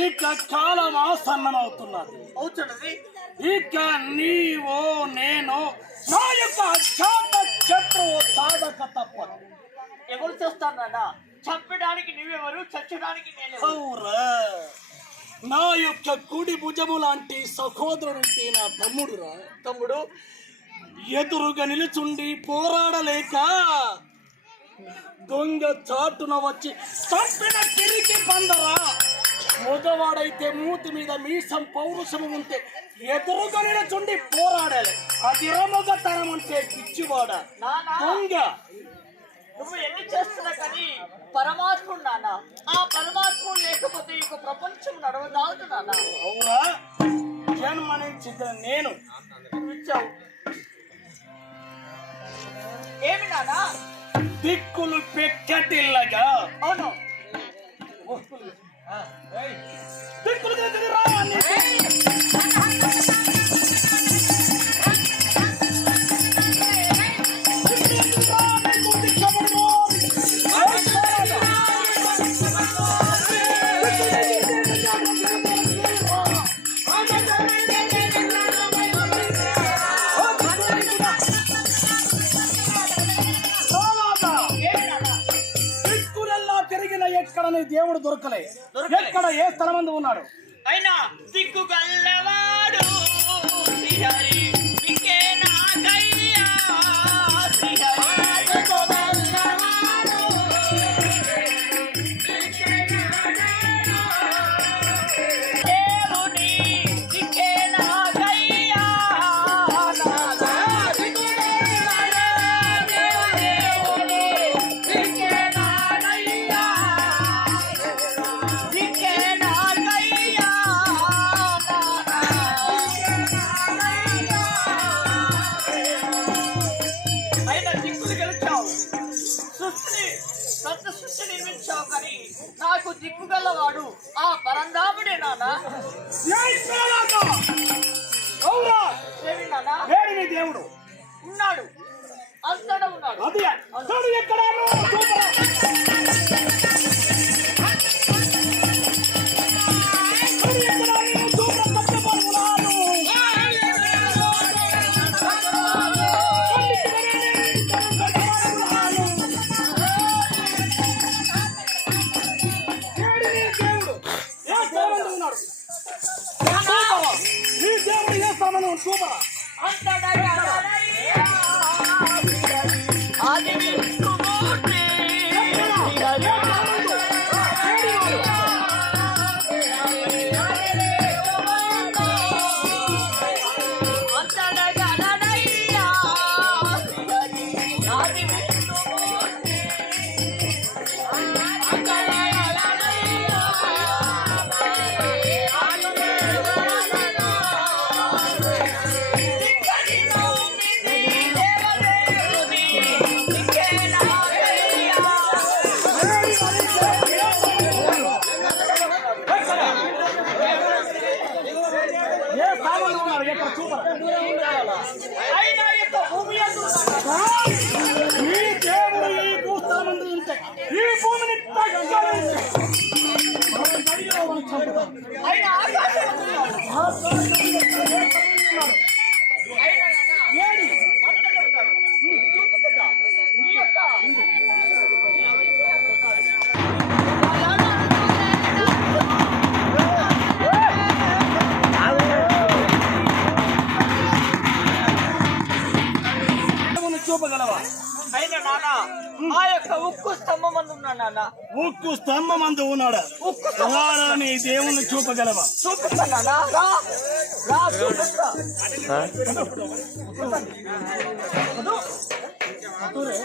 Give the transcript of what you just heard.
ఇక కాలం ఆసన్నమవుతున్నది అవుతున్నది. ఇక నీవు నేను నా యొక్క అజాత శత్రువు సాధక తప్పదు. ఎవరు చేస్తాను నాన్న చంపడానికి నువ్వెవరు చచ్చడానికి నేను నా యొక్క కుడి భుజము లాంటి సహోదరుడంటే నా తమ్ముడురా. తమ్ముడు? ఎదురుగా నిలుచుండి పోరాడలేక దొంగ చాటున వచ్చి చంపిన తిరిగి పందరా మగవాడైతే మూతి మీద మీసం పౌరుషము ఉంటే ఎదురుగా నిలుచుండి పోరాడాలి. అది రమగతనం అంటే పిచ్చివాడ? దొంగ. నువ్వు ఎన్ని చేస్తున్నా కానీ పరమాత్ముడు నాన్న ఆ పరమాత్ముడు లేకపోతే ఈ ప్రపంచం నడవదాదు నాన్న అవురా జన్మనించిన నేను. ఇచ్చావు. ఏమి నాన్న ದಿಕ್ಕುಲು ಪೆಕ್ಕಟ್ಟಿಲ್ಲಗ. దేవుడు దొరకలే. ఎక్కడ ఏ స్థలమందు ఉన్నాడు అయినా దిక్కు గల్లవాడు సృష్టిని పెద్ద సృష్టి నిర్మించావు కానీ నాకు దిక్కు గలవాడు ఆ పరంధాముడే నానా. ఏమి నానా. వేడి నీ దేవుడు. ఉన్నాడు. అంతటా ఉన్నాడు. అది. చూడు ఏ స్థలమందు ఉన్నారు ఎక్కడ చూపరా ఈ దేవుడు ఈ భూస్థానంలో ఉంటే ఈ భూమిని తగ్గలేదు చూపగలవా అయినా నాన్న ఆ యొక్క ఉక్కు స్తంభం మంది ఉన్నా నాన్న ఉక్కు స్తంభం అందు ఉన్నాడా ఉక్కు రారా నీ దేవుణ్ణి చూపగలవా చూపిస్తా నాన్న రా రా చూపిస్తా అటురే.